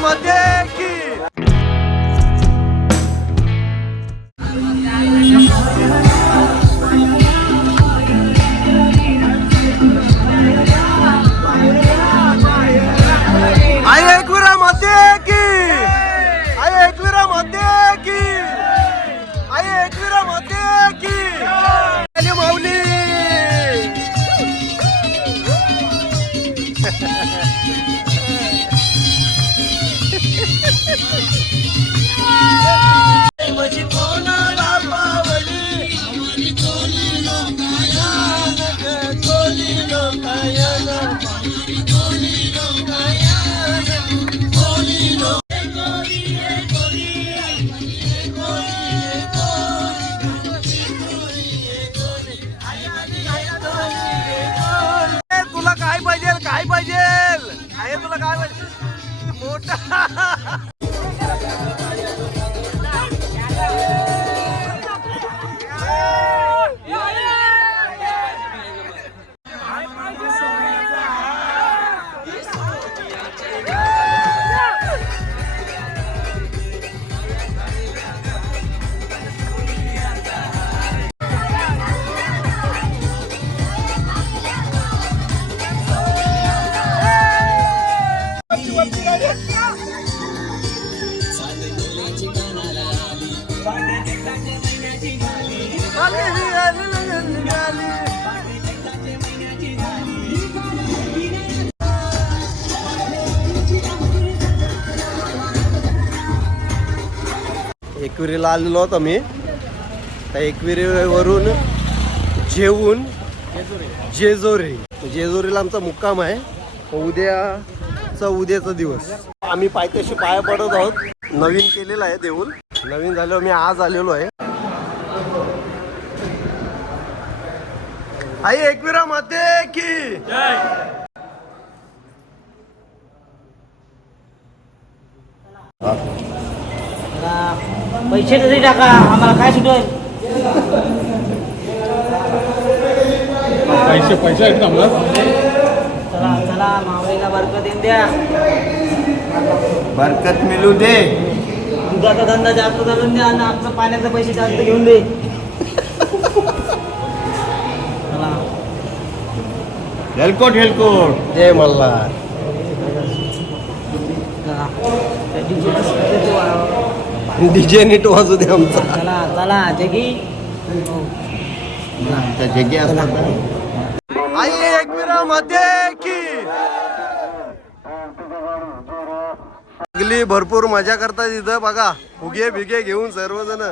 My day. एकविरीला आलेलो होतो मी त्या एकविरीवरून जेवून जेजोरी. जेजोरीला आमचा मुक्काम आहे. उद्याचा उद्याचा दिवस. आम्ही पायथ्याशी पाया पडत आहोत. नवीन केलेलं आहे देऊन. नवीन झाल्यावर मी आज आलेलो आहे. आई एकविरा माते की. पैसे तरी टाका. आम्हाला काय सुटेल पैसे पैसे आहेत ना चला चला मावळीला बरकत येऊन द्या. बरकत मिळू दे. दुधाचा धंदा जास्त चालून द्या आणि आमचं पाण्याचे पैसे जास्त घेऊन दे. चला. हेलकोट हेलकोट. जय मल्हार. डीजे नीट वाजू दे आमचा. चला चला जगी. हो. जगे असतात आई एकविरा मध्ये की. सगळी भरपूर मजा करतात इथं बघा. फुगे बिगे घेऊन सर्वजण.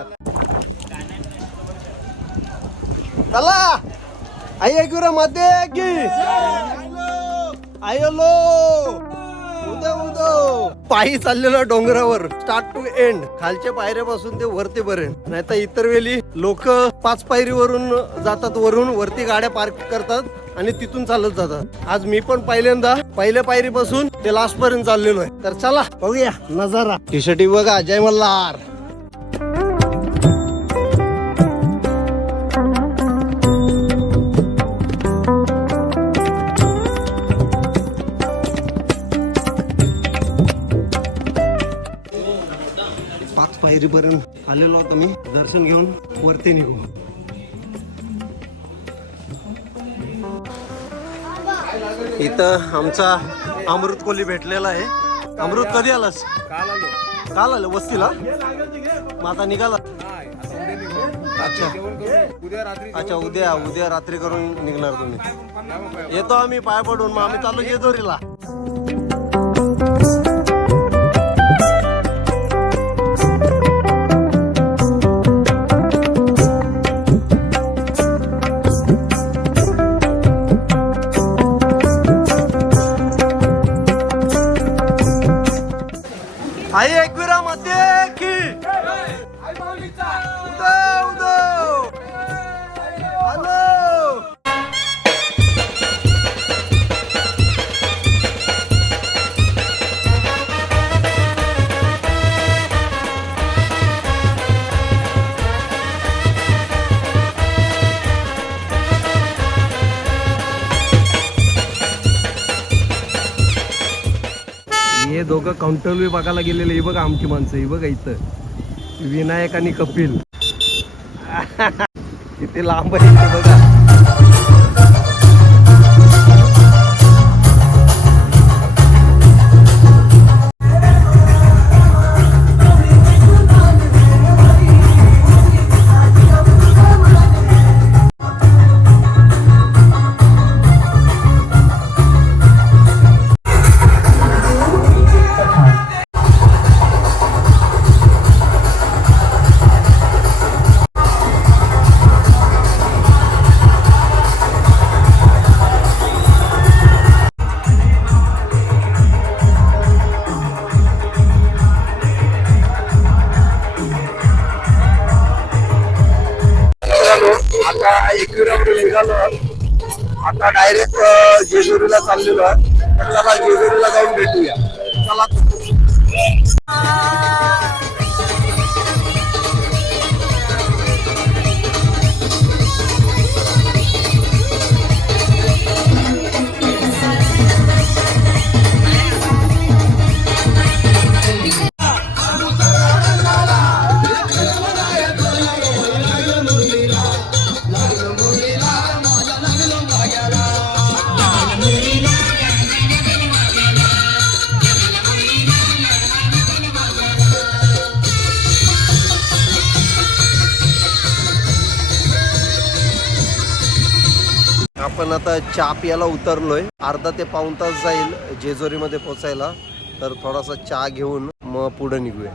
चला. आई एकविरा मध्ये की. आयलो. पायी चाललेलो डोंगरावर. स्टार्ट टू एंड खालच्या पायऱ्यापासून ते वरती पर्यंत. नाही तर इतर वेळी लोक पाच पायरीवरून जातात वरून वरती गाड्या पार्क करतात आणि तिथून चालत जातात. आज मी पण पहिल्यांदा पहिल्या पायरीपासून ते लास्ट पर्यंत चाललेलो आहे. तर चला बघूया नजारा. टी शर्ट बघा जय मल्हार. पायरीपर्यंत आलेलो आहोत आम्ही. दर्शन घेऊन वरती निघू. इथं आमचा अमृत कोली भेटलेला आहे. अमृत कधी आलास? काल आलं. वस्तीला? मग आता निघाला. अच्छा. अच्छा उद्या उद्या रात्री करून निघणार तुम्ही. येतो आम्ही पाय पडून मग आम्ही चालू जेजोरीला. हे दोघं काउंटरव्ह्यू बघायला गेलेले हे बघा आमची माणसं हे बघा इथं. विनायक आणि कपिल. किती लांब आहे बघा. आता एकविरामध्ये निघालो. आता डायरेक्ट जेजुरीला चाललेलो आहे. तर चला जेजुरीला जाऊन भेटूया. चला. चहा प्यायला उतरलोय. अर्धा ते पाऊण तास जाईल जेजुरीमध्ये पोचायला. तर थोडासा चहा घेऊन मग पुढे निघूया.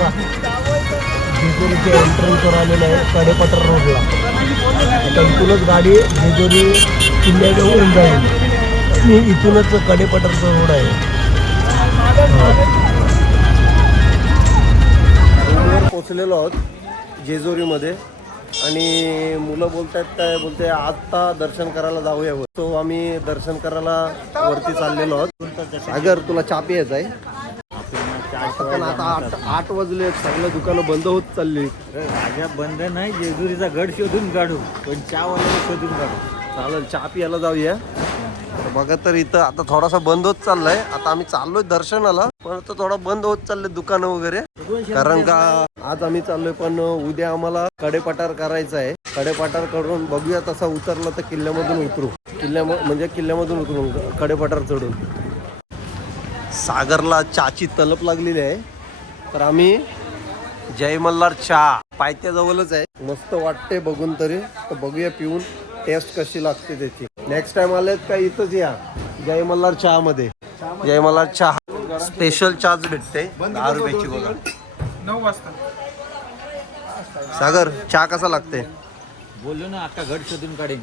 का आपण बघा एंट्रन्सवर आलेलं आहे कडेपत्र रोडला. आता इथूनच गाडी जेजुरी किल्ल्याजवळून जाईल. मी इथूनच कडेपठारचा रोड आहे. पोचलेलो आहोत जेजुरीमध्ये. आणि मुलं बोलतायत काय बोलते आता दर्शन करायला जाऊया तो आम्ही दर्शन करायला वरती चाललेलो आहोत. सागर तुला चापी यायचा आहे. आता पण आता आठ आठ वाजले सगळं दुकानं बंद होत चालली. राजा बंद नाही जेजुरीचा गड शोधून काढू. पण चहावाला शोधून काढू. चालेल चहा प्यायला जाऊया. तर बघा तर इथं आता थोडासा बंद होत चाललाय. आता आम्ही चाललोय दर्शनाला पण आता थोडं बंद होत चाललंय दुकानं वगैरे. कारण का आज आम्ही चाललोय पण उद्या आम्हाला कडेपठार करायचं आहे. कडेपठार करून बघूया तसा उतरला तर किल्ल्यामधून उतरू. किल्ल्या म्हणजे किल्ल्यामधून उतरून कडेपठार चढून. सागरला चहाची तलप लागलेली आहे. तर आम्ही जय मल्हार चहा पायथ्याजवळच आहे. मस्त वाटते बघून तरी. तर बघूया पिऊन टेस्ट कशी लागते त्याची. नेक्स्ट टाइम आलेत का इथंच या. जय मल्हार चहा मध्ये जय मल्हार चहा. स्पेशल चहाच भेटते. दहा रुपयाची बघा. नऊ वाजता. सागर चहा कसा लागते? बोललो ना आता गड शोधून काढेन.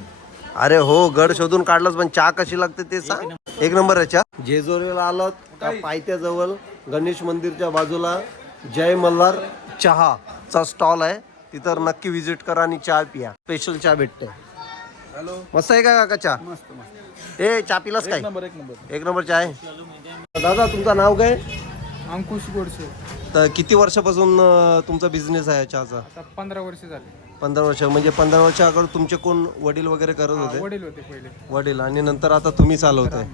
अरे हो गड शोधून काढलाच पण चहा कशी लागते ते सांग. एक नंबर आहे चहा. जेजुरीला आलात. का पायथ्याजवळ गणेश मंदिरच्या बाजूला जय मल्हार चहा चा स्टॉल आहे. तिथं नक्की विजिट करा आणि चहा पिया. स्पेशल चहा भेटते हॅलो मस्त आहे का काका चहा मस्त मस्त. ए चहा पिलास काय? नंबर एक नंबर. एक नंबर चहा आहे. दादा तुमचं नाव काय? अंकुश गोडसे. तर किती वर्षापासून अं, तुमचा बिझनेस आहे चहाचा? आता पंधरा वर्ष झाले. पंधरा वर्ष. म्हणजे पंधरा वर्ष अगोदर तुमचे कोण वडील वगैरे करत होते? वडील होते पहिले. वडील. आणि नंतर आता तुम्ही चालवताय.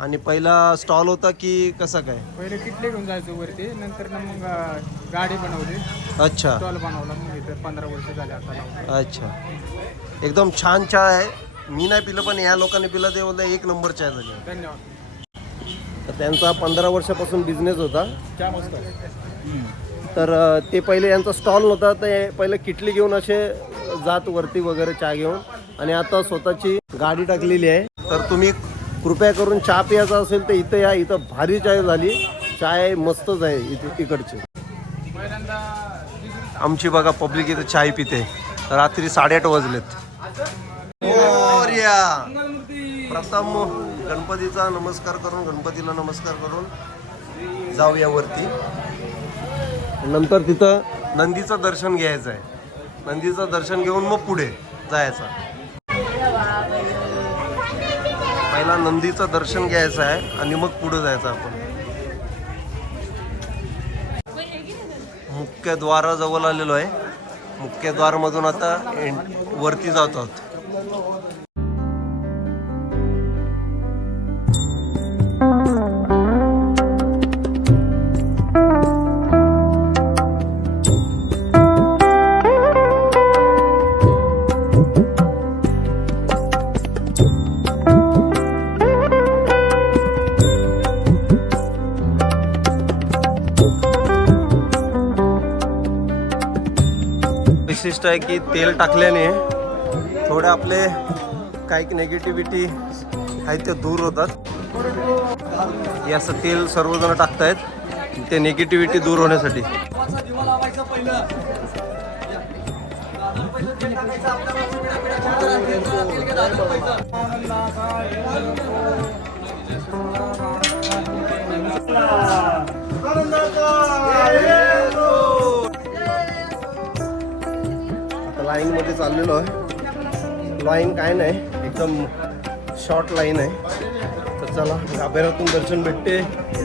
आणि पहिला स्टॉल होता की कसा काय? पहिले किटले घेऊन जायचो वरती नंतर ना मग अं, गाडी बनवली. अच्छा. स्टॉल बनवला मग इथं पंधरा वर्ष झाले आता लावून. अच्छा. एकदम छान चहा आहे. मी नाही पिलं पण या लोकांनी पिलं ते बोललं एक नंबर चहा झाली. धन्यवाद. तर त्यांचा पंधरा वर्षापासून बिझनेस होता. तर अ, ते पहिले यांचा स्टॉल नव्हता ते पहिले किटली घेऊन असे जात वरती वगैरे चहा घेऊन. आणि आता स्वतःची गाडी टाकलेली आहे. तर तुम्ही कृपया करून चहा प्यायचा असेल तर इथं या इथं भारी चाय झाली. चाय मस्तच आहे इथे इकडची. आमची बघा पब्लिक इथं चाय पिते. रात्री साडेआठ वाजलेत. प्रथम गणपतीचा नमस्कार करून गणपतीला नमस्कार करून जाऊया वरती. नंतर तिथं नंदीचं दर्शन घ्यायचं आहे नंदीचं दर्शन घेऊन मग पुढे जायचं. पहिला नंदीचं दर्शन घ्यायचं आहे आणि मग पुढे जायचं आपण. मुख्यद्वाराजवळ आलेलो आहे. मुख्यद्वारमधून आता एंट- वरती जात आहोत. गोष्ट आहे की तेल टाकल्याने थोडे आपले काही नेगेटिव्हिटी आहेत ते दूर होतात. हे असं तेल सर्वजण टाकतायत. ते निगेटिव्हिटी दूर होण्यासाठी. आता लाईन मध्ये चाललेलो आहे. लाईन काय नाही एकदम शॉर्ट लाईन आहे. तर चला गाभेरातून दर्शन भेटते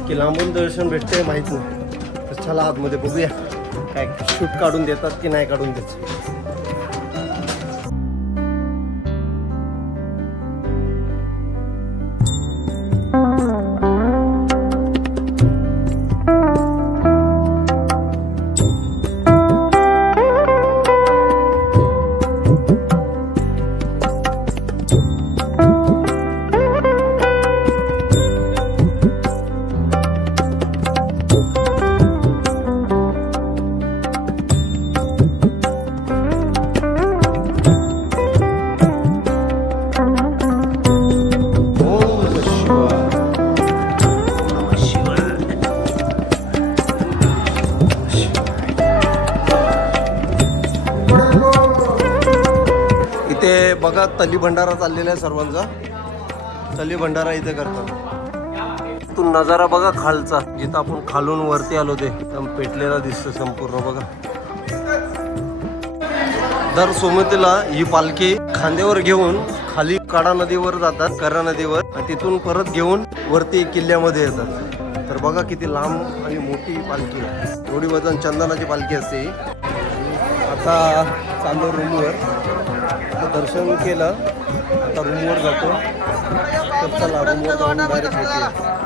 की लांबून दर्शन भेटते माहीत नाही. तर चला आतमध्ये बघूया. काय शूट काढून देतात की नाही काढून देत. बघा तली भंडारा चाललेला आहे सर्वांचा. तली भंडारा इथे करतात. तू नजारा बघा खालचा. जिथं आपण खालून वरती आलो ते. एकदम पेटलेला दिसतं संपूर्ण बघा. दर सोमतीला ही पालखी खांद्यावर घेऊन खाली काडा नदीवर जातात करा नदीवर. आणि तिथून परत घेऊन वरती किल्ल्यामध्ये येतात. तर बघा किती लांब आणि मोठी पालखी आहे. थोडी वजन चंदनाची पालखी असते आता चांदूर रूमवर आता दर्शन केलं. आता रूमवर जातो. तर चला रूमवर जाऊन डायरेक्ट भेटूया